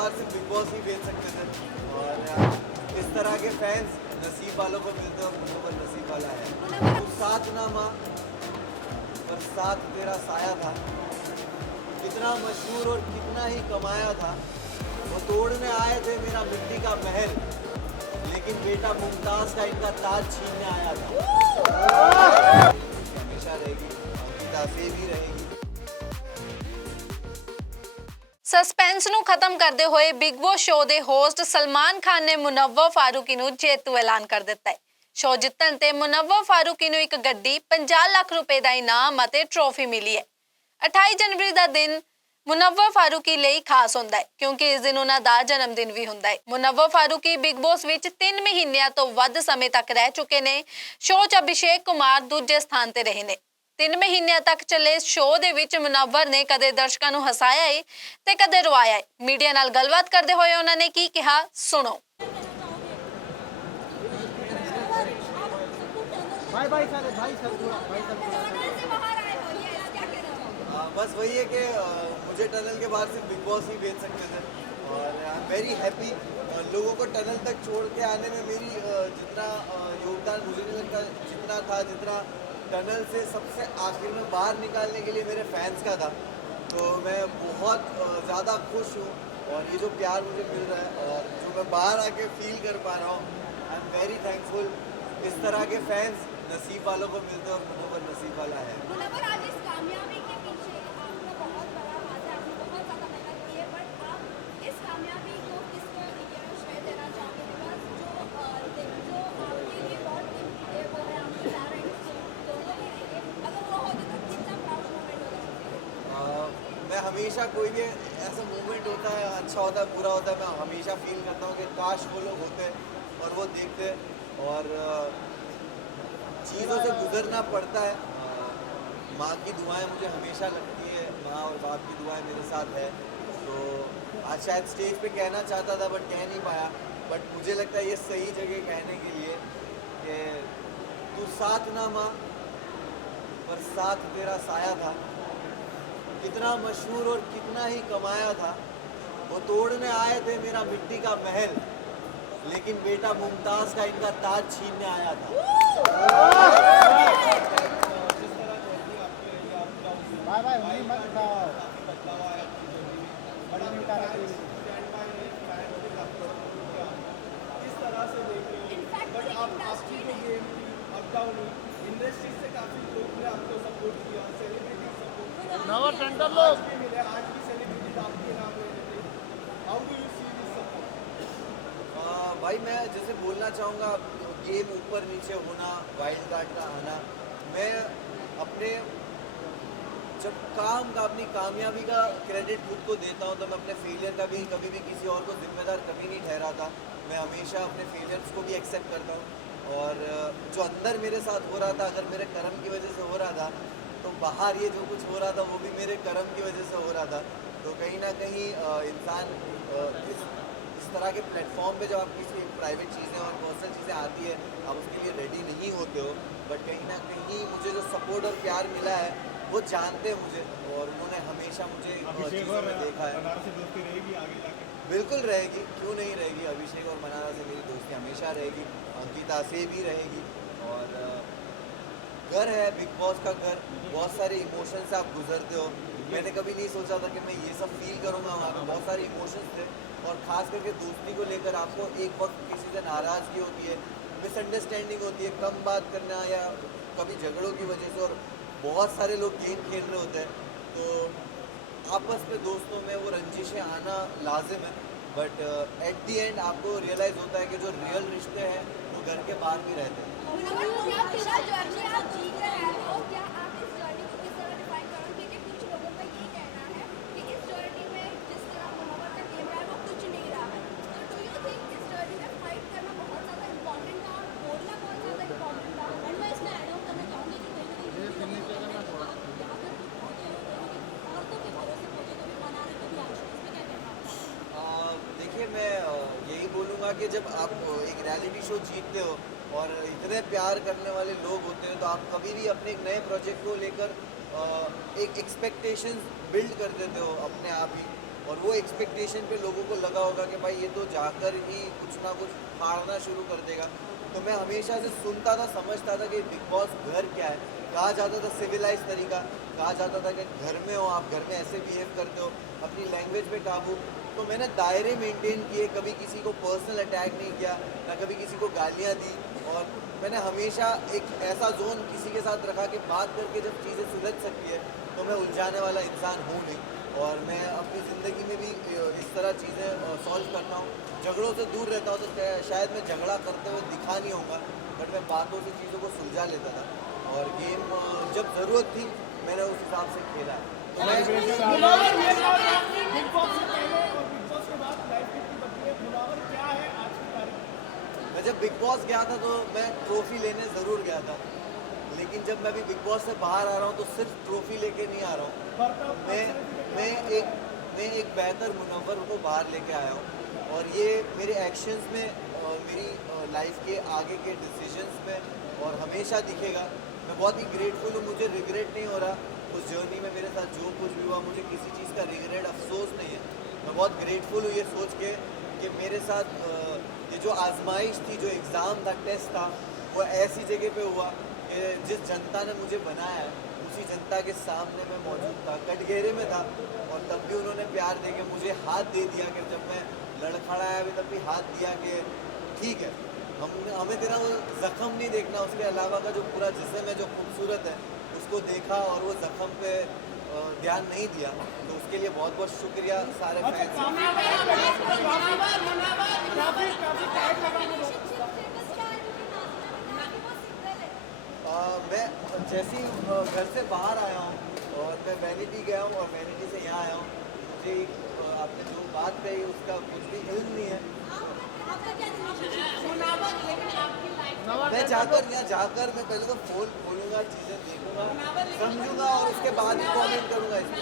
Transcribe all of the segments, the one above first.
बार सिर्फ big boss ही भेज सकते थे और इस तरह के फैंस नसीब वालों को मिलते हो, मुझे नसीब वाला है। तू साथ ना माँ पर साथ तेरा साया था, कितना मशहूर और कितना ही कमाया था। वो तोड़ने आए थे मेरा मिट्टी का महल, लेकिन बेटा मुमताज का इनका ताज छीनने आया था। हमेशा रहेगी, अंकिता से भी रहेगी। ਸਸਪੈਂਸ ਨੂੰ ਖਤਮ ਕਰਦੇ ਹੋਏ ਬਿਗ ਬੌਸ ਸ਼ੋਅ ਦੇ ਹੋਸਟ ਸਲਮਾਨ ਖਾਨ ਨੇ ਮੁਨੱਵਰ ਫਾਰੂਕੀ ਨੂੰ ਜੇਤੂ ਐਲਾਨ ਕਰ ਦਿੱਤਾ ਹੈ। ਸ਼ੋਅ ਜਿੱਤਣ ਤੇ ਮੁਨੱਵਰ ਫਾਰੂਕੀ ਨੂੰ ਇੱਕ ਗੱਡੀ, 50 ਲੱਖ ਰੁਪਏ ਦਾ ਇਨਾਮ ਅਤੇ ਟਰੋਫੀ ਮਿਲੀ ਹੈ। 28 ਜਨਵਰੀ ਦਾ ਦਿਨ ਮੁਨੱਵਰ ਫਾਰੂਕੀ ਲਈ ਖਾਸ ਹੁੰਦਾ ਹੈ ਕਿਉਂਕਿ ਇਸ ਦਿਨ ਉਹਨਾਂ ਦਾ ਜਨਮ ਦਿਨ ਵੀ ਹੁੰਦਾ ਹੈ। ਮੁਨੱਵਰ ਫਾਰੂਕੀ ਬਿਗ ਬੌਸ ਵਿੱਚ 3 ਮਹੀਨਿਆਂ ਤੋਂ ਵੱਧ ਸਮੇਂ ਤੱਕ ਰਹਿ ਚੁੱਕੇ ਨੇ। ਸ਼ੋਅ 'ਚ ਅਭਿਸ਼ੇਕ ਕੁਮਾਰ ਦੂਜੇ ਸਥਾਨ ਤੇ ਰਹੇ ਨੇ। 3 ਮਹੀਨਿਆਂ ਤੱਕ ਚੱਲੇ ਇਸ ਸ਼ੋਅ ਦੇ ਵਿੱਚ ਮੁਨੱਵਰ ਨੇ ਕਦੇ ਦਰਸ਼ਕਾਂ ਨੂੰ ਹਸਾਇਆ ਹੈ ਤੇ ਕਦੇ ਰਵਾਇਆ ਹੈ। ਮੀਡੀਆ ਨਾਲ ਗੱਲਬਾਤ ਕਰਦੇ ਹੋਏ ਉਹਨਾਂ ਨੇ ਕੀ ਕਿਹਾ, ਸੁਣੋ। बस वही है कि मुझे टनल के बाहर सिर्फ बिग बॉस ही भेज सकते थे और आई एम वेरी हैप्पी। लोगों को टनल तक छोड़ के आने में मेरी जितना योगदान मुझे नहीं लगता जितना था, जितना टनल से सबसे आखिर में बाहर निकालने के लिए मेरे फैंस का था। तो मैं बहुत ज़्यादा खुश हूँ और ये जो प्यार मुझे मिल रहा है और जो मैं बाहर आके फील कर पा रहा हूँ, आई एम वेरी थैंकफुल। इस तरह के फैंस नसीब वालों को मिलते हैं और मुझे नसीब वाला है। आज इस कामयाबी के पीछे आपका बहुत बड़ा हाथ है, आपने बहुत ज़्यादा मेहनत की है, बट आप इस कामयाबी को किसको श्रेय देना चाहोगे? बिकॉज जो आपके लिए बहुत कीमती है वो है आपके पेरेंट्स, दोनों ही रहेंगे। अगर वो होते तो कितना प्राउड मोमेंट होगा? मैं हमेशा कोई भी ऐसा मोमेंट होता है, अच्छा होता है, बुरा होता है, मैं हमेशा फील करता हूँ कि काश वो लोग होते और वो देखते और चीज़ों से गुजरना पड़ता है। माँ की दुआएं मुझे हमेशा लगती है, माँ और बाप की दुआएं मेरे साथ है। तो आज शायद स्टेज पे कहना चाहता था बट कह नहीं पाया, बट मुझे लगता है ये सही जगह कहने के लिए कि तू साथ ना माँ पर साथ तेरा साया था, कितना मशहूर और कितना ही कमाया था। वो तोड़ने आए थे मेरा मिट्टी का महल, लेकिन बेटा मुमताज का इनका ताज छीनने आया था। इंडस्ट्री से काफी लोग ने आपको सपोर्ट किया, सेलिब्रिटी सपोर्ट, नवर सेंटर लोग भी मिले, आज भी सेलिब्रिटीज आपके नाम ले रहे थे। How do you see this support? भाई मैं जैसे बोलना चाहूँगा, गेम ऊपर नीचे होना, वाइल्ड कार्ड का आना, मैं अपने जब काम का अपनी कामयाबी का क्रेडिट खुद को देता हूँ तो मैं अपने फेलियर का भी कभी भी किसी और को जिम्मेदार कभी नहीं ठहराता। मैं हमेशा अपने फेलियर्स को भी एक्सेप्ट करता हूँ और जो अंदर मेरे साथ हो रहा था, अगर मेरे कर्म की वजह से हो रहा था तो बाहर ये जो कुछ हो रहा था वो भी मेरे कर्म की वजह से हो रहा था। तो कहीं ना कहीं इंसान इस तरह के प्लेटफॉर्म पे जब आप किसी प्राइवेट चीज़ें और पर्सनल चीज़ें आती है आप उसके लिए रेडी नहीं होते हो, बट कहीं ना कहीं मुझे जो सपोर्ट और प्यार मिला है वो जानते हैं मुझे और उन्होंने हमेशा मुझे चीज़ों में देखा है। दोस्ती रहेगी आगे जाके? बिल्कुल रहेगी, क्यों नहीं रहेगी। अभिषेक और मनारा से मेरी दोस्ती हमेशा रहेगी, अंकिता से भी रहेगी। और घर है बिग बॉस का घर, बहुत सारे इमोशन से आप गुजरते हो। मैंने कभी नहीं सोचा था कि मैं ये सब फील करूँगा। वहाँ पर बहुत सारे इमोशंस थे और ख़ास करके दोस्ती को लेकर आपको एक वक्त किसी से नाराज़गी होती है, मिसअंडरस्टैंडिंग होती है, कम बात करना या कभी झगड़ों की वजह से, और बहुत सारे लोग गेम खेल रहे होते हैं तो आपस में दोस्तों में वो रंजिशें आना लाजिम है। बट एट दी एंड आपको रियलाइज़ होता है कि जो रियल रिश्ते हैं वो घर के बाहर भी रहते हैं। देखिए मैं यही बोलूँगा कि जब आप एक रियलिटी शो जीतते हो और इतने प्यार करने वाले लोग होते हैं तो आप कभी भी अपने एक नए प्रोजेक्ट को लेकर एक एक्सपेक्टेशंस बिल्ड कर देते हो अपने आप ही, और वो एक्सपेक्टेशन पे लोगों को लगा होगा कि भाई ये तो जाकर ही कुछ ना कुछ फाड़ना शुरू कर देगा। तो मैं हमेशा से सुनता था, समझता था कि बिग बॉस घर क्या है। कहा जाता था सिविलाइज तरीका, कहा जाता था कि घर में हो आप, घर में ऐसे बिहेव करते हो, अपनी लैंग्वेज पे काबू। तो मैंने दायरे मेंटेन किए, कभी किसी को पर्सनल अटैक नहीं किया, ना कभी किसी को गालियाँ दी। और मैंने हमेशा एक ऐसा जोन किसी के साथ रखा कि बात करके जब चीज़ें सुलझ सकती है तो मैं उलझाने वाला इंसान हूँ नहीं। और मैं अपनी ज़िंदगी में भी इस तरह चीज़ें सॉल्व करता हूँ। झगड़ों से दूर रहता हूँ तो शायद मैं झगड़ा करते हुए दिखा नहीं होगा, बट मैं बातों से चीज़ों को सुलझा लेता था। और गेम जब ज़रूरत थी मैंने उस हिसाब से खेला है। तो मैं मुनावर ये बताओ, बिग बॉस से पहले और बिग बॉस के बाद लाइफ कितनी बदली है? मुनावर क्या है आज की तारीख? मैं जब बिग बॉस गया था तो मैं ट्रॉफी लेने ज़रूर गया था, लेकिन जब मैं अभी बिग बॉस से बाहर आ रहा हूँ तो सिर्फ ट्रॉफी लेके नहीं आ रहा हूँ। मैं एक बेहतर मुनव्वर को बाहर लेके आया हूँ। और ये मेरे एक्शंस में, मेरी लाइफ के आगे के डिसीजंस में और हमेशा दिखेगा। मैं बहुत ही ग्रेटफुल हूँ, मुझे रिग्रेट नहीं हो रहा उस जर्नी में। मेरे साथ जो कुछ भी हुआ मुझे किसी चीज़ का रिग्रेट, अफसोस नहीं है। मैं बहुत ग्रेटफुल हूँ ये सोच के कि मेरे साथ ये जो आजमाइश थी, जो एग्ज़ाम था, टेस्ट था, वो ऐसी जगह पे हुआ कि जिस जनता ने मुझे बनाया है उसी जनता के सामने मैं मौजूद था, कटघरे में था। और तब भी उन्होंने प्यार दे के मुझे हाथ दे दिया कि जब मैं लड़खड़ाया भी तब भी हाथ दिया कि ठीक है, हमें तेरा वो ज़ख़म नहीं देखना, उसके अलावा का जो पूरा जिस्म है जो खूबसूरत है उसको देखा और वो ज़ख़म पे ध्यान नहीं दिया। तो उसके लिए बहुत बहुत शुक्रिया सारे फैंस। मैं जैसे ही घर से बाहर आया हूँ और मैं वैनिटी गया हूँ और वैनिटी से यहाँ आया हूँ, मुझे आपने जो बात कही उसका कुछ भी इल्म नहीं है। मैं जाकर मैं पहले तो फोन खोलूँगा, चीज़ें देखूँगा, समझूँगा और उसके बाद ही कमेंट करूँगा इसमें।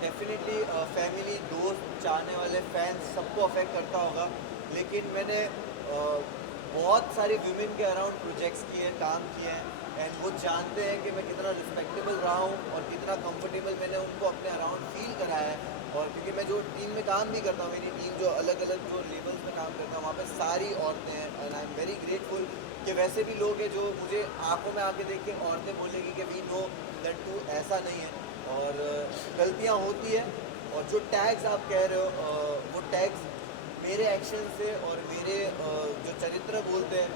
डेफिनेटली फैमिली, दोस्त, चाहने वाले फैंस सबको अफेक्ट करता होगा। लेकिन मैंने बहुत सारे वीमेन के अराउंड प्रोजेक्ट्स किए, काम किए हैं एंड वो जानते हैं कि मैं कितना रिस्पेक्टेबल रहा हूँ और कितना कंफर्टेबल मैंने उनको अपने अराउंड फील कराया है। और क्योंकि मैं जो टीम में काम भी करता हूँ, मेरी टीम जो अलग अलग जो लेवल्स में काम करता हूँ वहाँ पे सारी औरतें हैं and I am very grateful कि वैसे भी लोग हैं जो मुझे आंखों में आके देख के औरतें बोलेगी कि वी नो दैट तू ऐसा नहीं है। और गलतियाँ होती है और जो टैग्स आप कह रहे हो वो टैग्स मेरे एक्शन से और मेरे जो चरित्र बोलते हैं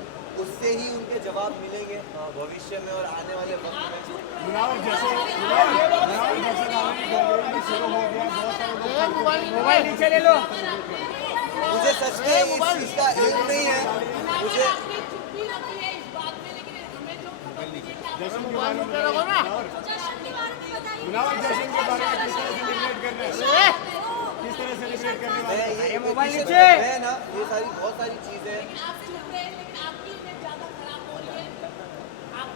उससे ही उनके जवाब मिलेंगे भविष्य में और आने वाले वक्त में। मुनावर जैसे शुरू हो गया, बहुत सारे मोबाइल नीचे ले लो। मुझे सच में इस चीज़ का इल्म नहीं है। मुझे जश्न के बारे में मुनावर जश्न के बारे में किस तरह सेलिब्रेट करना है, किस तरह सेलिब्रेट करने वाले हैं? ये मोबाइल नीचे है ना, ये सारी बहुत सारी चीज़ें हैं।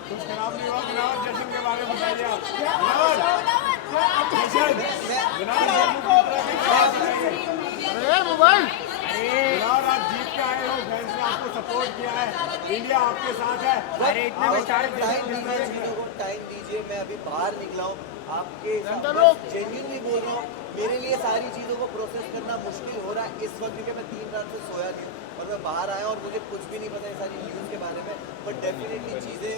कुछ खराब नहीं हुआ। मुनावर जश्न के बारे में बताइए आप। मुनावर जश्न, मुनावर आप जीत के आए हो, फैंस ने आपको सपोर्ट किया है, इंडिया आपके साथ है। अरे इतने में चीज़ों को टाइम दीजिए। मैं अभी बाहर निकला हूँ, आपके जेन्युइनली बोल रहा हूँ, मेरे लिए सारी चीज़ों को प्रोसेस करना मुश्किल हो रहा है इस वक्त क्योंकि मैं 3 रात से सोया नहीं हूँ और मैं बाहर आया और मुझे कुछ भी नहीं पता ये सारी न्यूज़ के बारे में। बट डेफिनेटली चीज़ें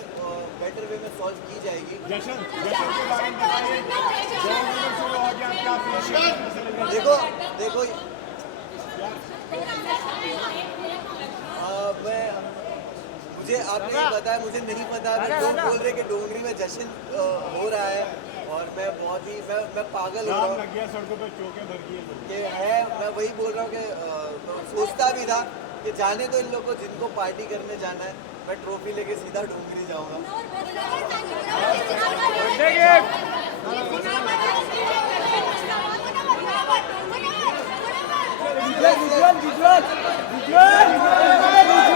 बेटर वे में सॉल्व की जाएगी। जश्न के बारे में बताइए, 2 मिनट शुरू हो गया, क्या फील? देखो मुझे आपने बताया, मुझे नहीं पता। लोग बोल रहे कि डोंगरी में जश्न हो रहा है और मैं बहुत ही मैं पागल हो रहा हूँ लग गया, सड़कों पे चौके भर गए लोग कि है। मैं वही बोल रहा हूँ कि सोचता भी था कि जाने तो इन लोगों को जिनको पार्टी करने जाना है, मैं ट्रॉफी लेके सीधा डोंगरी जाऊँगा। Visual visual visual